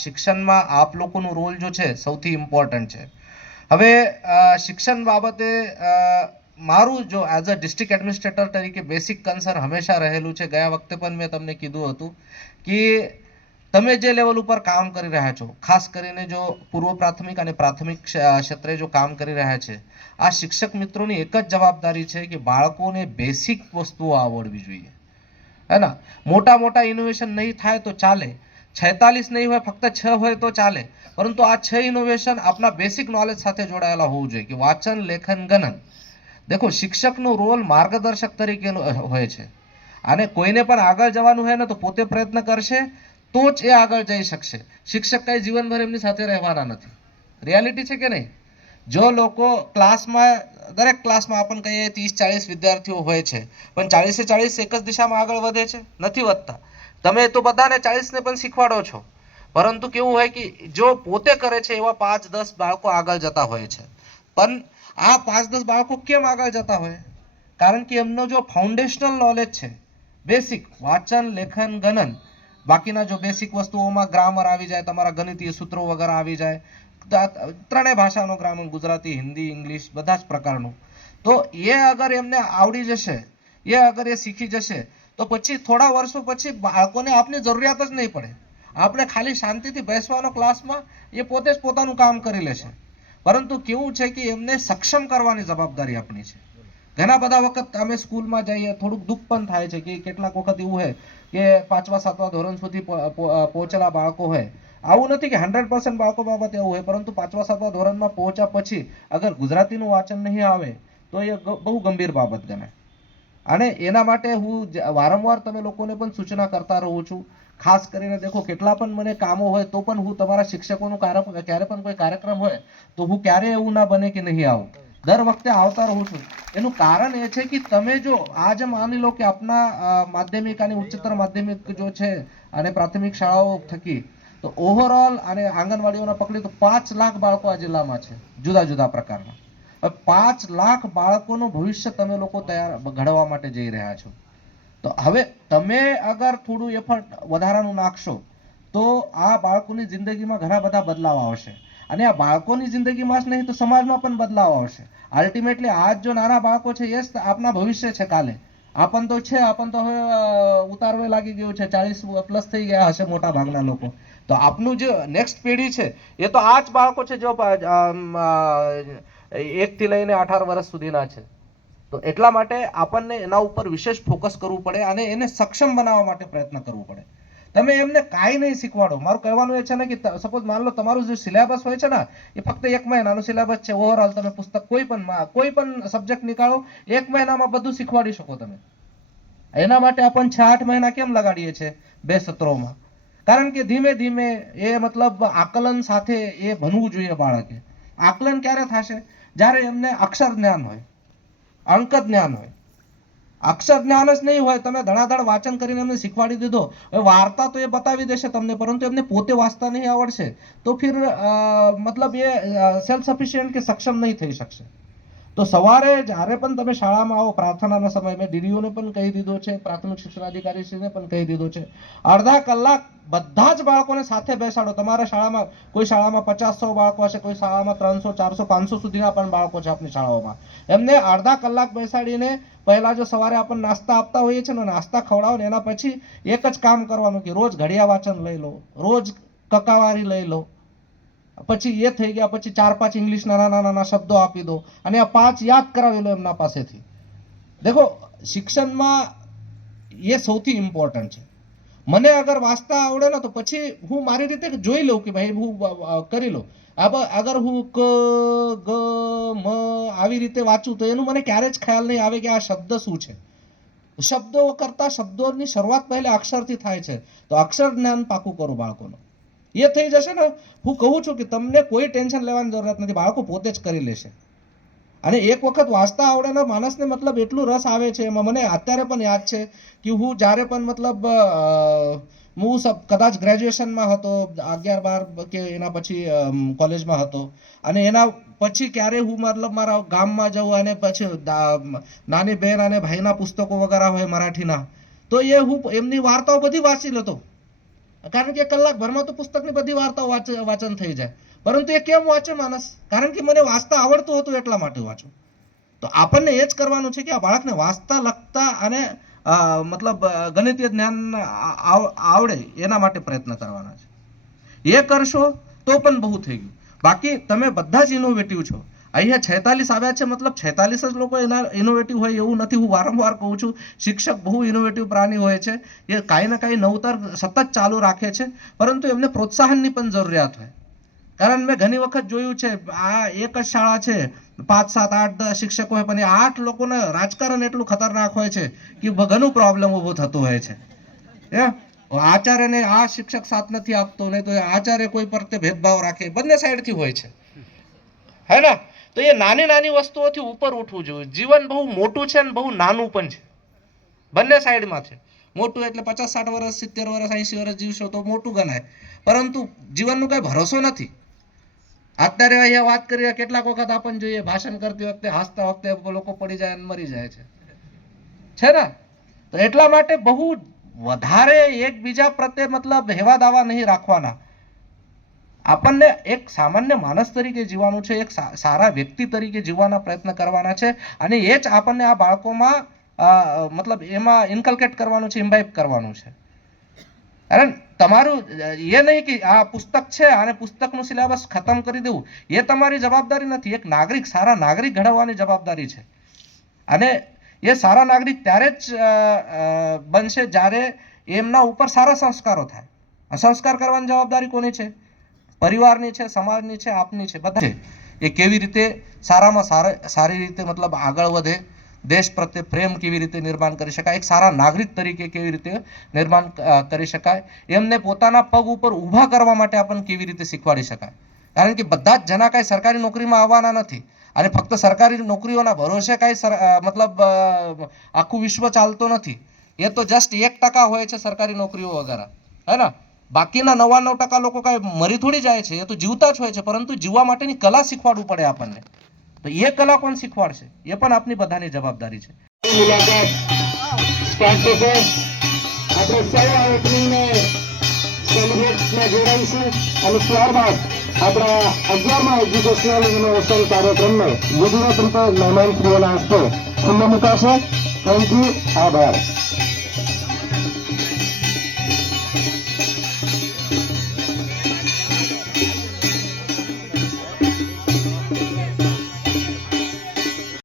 શિક્ષણમાં આપ લોકોનો રોલ જો છે સૌથી ઇમ્પોર્ટન્ટ છે. હવે શિક્ષણ બાબતે મારું જો એઝ અ ડિસ્ટ્રિક્ટ એડમિનિસ્ટ્રેટર તરીકે બેસિક કન્સર્ન હંમેશા રહેલું છે. ગયા વખતે પણ મેં તમને કીધું હતું કે તમે જે લેવલ ઉપર કામ કરી રહ્યા છો, ખાસ કરીને જો પૂર્વ પ્રાથમિક અને પ્રાથમિક ક્ષેત્રે જો કામ કરી રહ્યા છે, આ શિક્ષક મિત્રોની એક જ જવાબદારી છે કે બાળકોને બેસિક વસ્તુઓ આવડવી જોઈએ, હે ના. મોટા મોટા ઇનોવેશન નહીં થાય તો ચાલે, 46 નહીં હોય, ફક્ત 6 હોય તો ચાલે, પરંતુ આ 6 ઇનોવેશન આપણા બેસિક નોલેજ સાથે જોડાયેલા હોવું જોઈએ કે વાંચન, લેખન, ગણન. દેખો, શિક્ષકનો રોલ માર્ગદર્શક તરીકે હોય છે, અને કોઈને પણ આગળ જવાનું હોય ને તો પોતે પ્રયત્ન કરશે તો જ એ આગળ જઈ શકશે. શિક્ષક કઈ જીવનભર એમની સાથે રહેવાના નથી. રિયાલિટી છે કે નહીં? જો લોકો ક્લાસમાં, દરેક ક્લાસમાં આપણને કહીએ 30-40 વિદ્યાર્થીઓ હોય છે, પણ 40-40 એક જ દિશામાં આગળ વધે છે? નથી વધતા. તમે તો બધાને 40ને પણ શીખવાડો છો, પરંતુ કેવું હોય કે જો પોતે કરે છે એવા 5-10 બાળકો આગળ જતા હોય છે. પણ આ 5-10 બાળકો કેમ આગળ જતા હોય? કારણ કે એમનો જો ફાઉન્ડેશનલ નોલેજ છે, બેસિક વાંચન, લેખન, ગણન, બાકીના જો બેસિક વસ્તુઓમાં ગ્રામર આવી જાય, તમારા ગણિતીય સૂત્રો વગેરે આવી જાય, ત્રણેય ભાષાનો ગ્રામર, ગુજરાતી, હિન્દી, ઇંગ્લિશ, બધા જ પ્રકારનું, તો એ અગર એમને આવડી જશે, એ અગર એ શીખી જશે, તો પછી થોડા વર્ષો પછી બાળકોને આપની જરૂરિયાત જ નહીં પડે. આપણે ખાલી શાંતિથી બેસવાનો ક્લાસમાં, એ પોતે જ પોતાનું કામ કરી લેશે. પરંતુ કેવું છે કે એમને સક્ષમ કરવાની જવાબદારી આપણી છે. ઘણા બધા વખત અમે સ્કૂલમાં જઈએ, થોડુંક દુઃખ પણ થાય છે કે કેટલાક વખત એવું હોય કે 5મા-7મા ધોરણ સુધી પહોંચેલા બાળકો હોય. આવું નથી કે 100% બાળકો બાબત એવું હોય, પરંતુ 5મા-7મા ધોરણમાં પહોંચ્યા પછી અગર ગુજરાતીનું વાંચન નહીં આવે તો એ બહુ ગંભીર બાબત ગણાય. અને એના માટે હું વારંવાર તમે લોકોને પણ સૂચના કરતા રહું છું. ખાસ કરીને દેખો, કેટલા પણ મને કામો હોય તો પણ હું તમારા શિક્ષકોનું ક્યારે પણ કોઈ કાર્યક્રમ હોય તો હું ક્યારે એવું ના બને કે નહીં આવું, દર વખતે આવતા રહું છું. એનું કારણ એ છે કે તમે જો આજે માની લો કે આપણા માધ્યમિક અને ઉચ્ચતર માધ્યમિક જો છે અને પ્રાથમિક શાળાઓ થકી તો ઓવરઓલ અને આંગણવાડીઓના પકડી તો 5 લાખ બાળકો આ જિલ્લામાં છે, જુદા જુદા પ્રકારના. 5 લાખ બાળકોનું ભવિષ્ય તમે લોકો તૈયાર ઘડવા માટે જઈ રહ્યા છો. તો હવે તમે અગર થોડું એફર્ટ વધારાનું નાખશો તો આ બાળકોની જિંદગીમાં ઘણા બધા બદલાવ આવશે, અને આ બાળકોની જિંદગીમાં જ નહીં તો સમાજમાં પણ બદલાવ આવશે. અલ્ટિમેટલી આજ જો નાના બાળકો છે એ જ આપના ભવિષ્ય છે કાલે. આપણ તો છે, આપણ તો હવે ઉતારવે લાગી ગયું છે, 40+ થઈ ગયા હશે મોટા ભાગના લોકો. તો આપનું જે નેક્સ્ટ પેઢી છે એ તો આ જ બાળકો છે જો 1 થી લઈને 18 વર્ષ સુધીના છે. તો એટલા માટે આપણને એના ઉપર વિશેષ ફોકસ કરવું પડે અને એને સક્ષમ બનાવવા માટે પ્રયત્ન કરવો પડે. તમે એમને કાંઈ નહીં શીખવાડો. મારું કહેવાનું એ છે ને કે સપોઝ માન લો તમારું જે સિલેબસ હોય છે ને એ ફક્ત 1 મહિનાનું સિલેબસ છે. ઓવરઓલ તમે પુસ્તક કોઈ પણ સબ્જેક્ટ નીકાળો, 1 મહિનામાં બધું શીખવાડી શકો તમે. એના માટે આપણે 6-8 મહિના કેમ લગાડીએ છીએ 2 સત્રોમાં? કારણ કે ધીમે ધીમે એ મતલબ આકલન સાથે એ ભણવું જોઈએ બાળકે. આકલન ક્યારે થશે? જ્યારે એમને અક્ષર જ્ઞાન હોય, અંક જ્ઞાન હોય. અક્ષર જ્ઞાન જ નહીં હોય, તમે ધડાધડ વાંચન કરીને એમને શીખવાડી દીધો, વાર્તા તો એ બતાવી દેશે તમને, પરંતુ એમને પોતે વાંચતા નહીં આવડશે તો ફિર મતલબ એ સેલ્ફ સફિશિયન્ટ કે સક્ષમ નહીં થઈ શકશે. તો સવારે જ્યારે પણ તમે શાળામાં આવો પ્રાર્થનાના સમય, મેં ડીડીઓને પણ કહી દીધો છે, પ્રાથમિક શિક્ષણાધિકારીશ્રીને પણ કહી દીધો છે, અડધા કલાક બધા જ બાળકોને સાથે બેસાડો. તમારા શાળામાં કોઈ શાળામાં 50-100 બાળકો હશે, કોઈ શાળામાં 300-400-500 સુધીના પણ બાળકો છે આપણી શાળાઓમાં. એમને અડધા કલાક બેસાડીને પહેલા જો સવારે આપણે નાસ્તા આપતા હોઈએ છીએ ને, નાસ્તા ખવડાવો ને એના પછી એક જ કામ કરવાનું કે રોજ ઘડિયા વાંચન લઈ લો, રોજ કકાવારી લઈ લો. પછી એ થઈ ગયા પછી 4-5 ઇંગ્લિશના નાના નાના શબ્દો આપી દો અને આ 5 યાદ કરાવી લો એમના પાસેથી. દેખો, શિક્ષણમાં એ સૌથી ઇમ્પોર્ટન્ટ છે. મને અગર વાંચતા આવડે ને તો પછી હું મારી રીતે જોઈ લઉં કે ભાઈ હું કરી લઉં. અગર હું ક ગ મ આવી રીતે વાંચું તો એનું મને ક્યારે જ ખ્યાલ નહીં આવે કે આ શબ્દ શું છે. શબ્દો કરતા શબ્દોની શરૂઆત પહેલા અક્ષરથી થાય છે. તો અક્ષર જ્ઞાન પાકું કરો બાળકોનું. એ થઈ જશે ને, હું કહું છું કે તમને કોઈ ટેન્શન લેવાની જરૂરત નથી, બાળકો પોતે જ કરી લેશે. અને એક વખત વાંચતા આવડે ને માણસને મતલબ એટલું રસ આવે છે એમાં. મને અત્યારે પણ યાદ છે કે હું જ્યારે પણ મતલબ હું કદાચ ગ્રેજ્યુએશનમાં હતો, 11-12 કે એના પછી કોલેજમાં હતો, અને એના પછી ક્યારે હું મતલબ મારા ગામમાં જાઉં અને પછી નાની બહેન અને ભાઈના પુસ્તકો વગેરે હોય મરાઠીના, તો એ હું એમની વાર્તાઓ બધી વાંચી લેતો. કારણ કે કલાકભરમાં તો પુસ્તકની બધી વાર્તાઓ વાંચન થઈ જાય, પરંતુ એ કેમ વાંચે માણસ? કારણ કે મને વાંચતા આવડતું હતું એટલા માટે વાંચું. તો આપણને એ જ કરવાનું છે કે આ બાળકને વાંચતા લખતા અને મતલબ ગણિતીય જ્ઞાન આવડે એના માટે પ્રયત્ન કરવાના છે. એ કરશો તો પણ બહુ થઈ ગયું. બાકી તમે બધા જ ઇનોવેટિવ છો. અહીંયા 46 આવ્યા છે, મતલબ 46 જ લોકો એના ઇનોવેટિવ હોય એવું નથી. હું વારંવાર કહું છું, શિક્ષક બહુ ઇનોવેટિવ પ્રાણી હોય છે. એ કાંઈ ને કાંઈ નવતર સતત ચાલુ રાખે છે, પરંતુ એમને પ્રોત્સાહનની પણ જરૂરિયાત હોય. કારણ મેં ઘણી વખત જોયું છે, આ એક જ શાળા છે, 5, 7, 8, 10 શિક્ષકો હોય, પણ એ 8 લોકોને રાજકારણ એટલું ખતરનાક હોય છે કે ઘણું પ્રોબ્લેમ ઊભો થતું હોય છે. આચાર્યને આ શિક્ષક સાથ નથી આપતો, નહીં તો આચાર્ય કોઈ પર ભેદભાવ રાખે, બંને સાઈડથી હોય છે, હે ને? તો એ નાની નાની વસ્તુઓથી ઉપર ઉઠવું જોઈએ. જીવન બહુ મોટું છે ને બહુ નાનું પણ છે, બંને સાઈડમાં છે. મોટું એટલે 50, 60 વર્ષ, 70 વર્ષ, 80 વર્ષ જીવશો તો મોટું ગણાય, પરંતુ જીવનનો કઈ ભરોસો નથી. અત્યારે અહીંયા વાત કરીએ, કેટલાક વખત આપણને જોઈએ ભાષણ કરતી વખતે હાસતા વખતે લોકો પડી જાય અને મરી જાય છે ને? તો એટલા માટે બહુ વધારે એકબીજા પ્રત્યે મતલબ હેવા દાવા નહીં રાખવાના. આપણને એક સામાન્ય માણસ તરીકે જીવવાનું છે, એક સારા વ્યક્તિ તરીકે જીવવાના પ્રયત્ન કરવાના છે, અને એ જ આપણને આ બાળકોમાં મતલબ એમાં ઇન્કલ્કેટ કરવાનું છે, ઇમ્બાઇબ કરવાનું છે. કારણ તમારું એ નહીં કે આ પુસ્તક છે અને પુસ્તકનું સિલેબસ ખતમ કરી દેવું, એ તમારી જવાબદારી નથી. એક નાગરિક, સારા નાગરિક ઘડવવાની જવાબદારી છે. અને એ સારા નાગરિક ત્યારે જ બનશે જ્યારે એમના ઉપર સારા સંસ્કારો થાય. સંસ્કાર કરવાની જવાબદારી કોની છે? પરિવારની છે, સમાજની છે, આપની છે, બધા છે. એ કેવી રીતે સારામાં સારી રીતે મતલબ આગળ વધે, દેશ પ્રત્યે પ્રેમ કેવી રીતે નિર્માણ કરી શકાય, એક સારા નાગરિક તરીકે કેવી રીતે નિર્માણ કરી શકાય, એમને પોતાના પગ ઉપર ઊભા કરવા માટે આપણને કેવી રીતે શીખવાડી શકાય. કારણ કે બધા જ જણા કાંઈ સરકારી નોકરીમાં આવવાના નથી, અને ફક્ત સરકારી નોકરીઓના ભરોસે કાંઈ મતલબ આખું વિશ્વ ચાલતો નથી. એ તો જસ્ટ 1% હોય છે સરકારી નોકરીઓ વગેરે, હે ને? બાકીના 99% લોકો કાંઈ મરી થોડી જાય છે, એ તો જીવતા જ હોય છે, પરંતુ જીવવા માટેની કલા શીખવાડવું પડે આપણને. તો એ કલા કોણ શીખવાડશે? એ પણ આપની બધાની જવાબદારી છે. આપણે સૌ ઓપનિંગને સેલિબ્રેટમાં જોડાઈશું, અને ત્યારબાદ આપણા 11મા એજ્યુકેશનલ ઇનોવેશન કાર્યક્રમને ગુજરાત રીતે મહેમાનશ્રીઓના હસ્તે ખુલ્લો મુકાશે. Thank you. આભાર.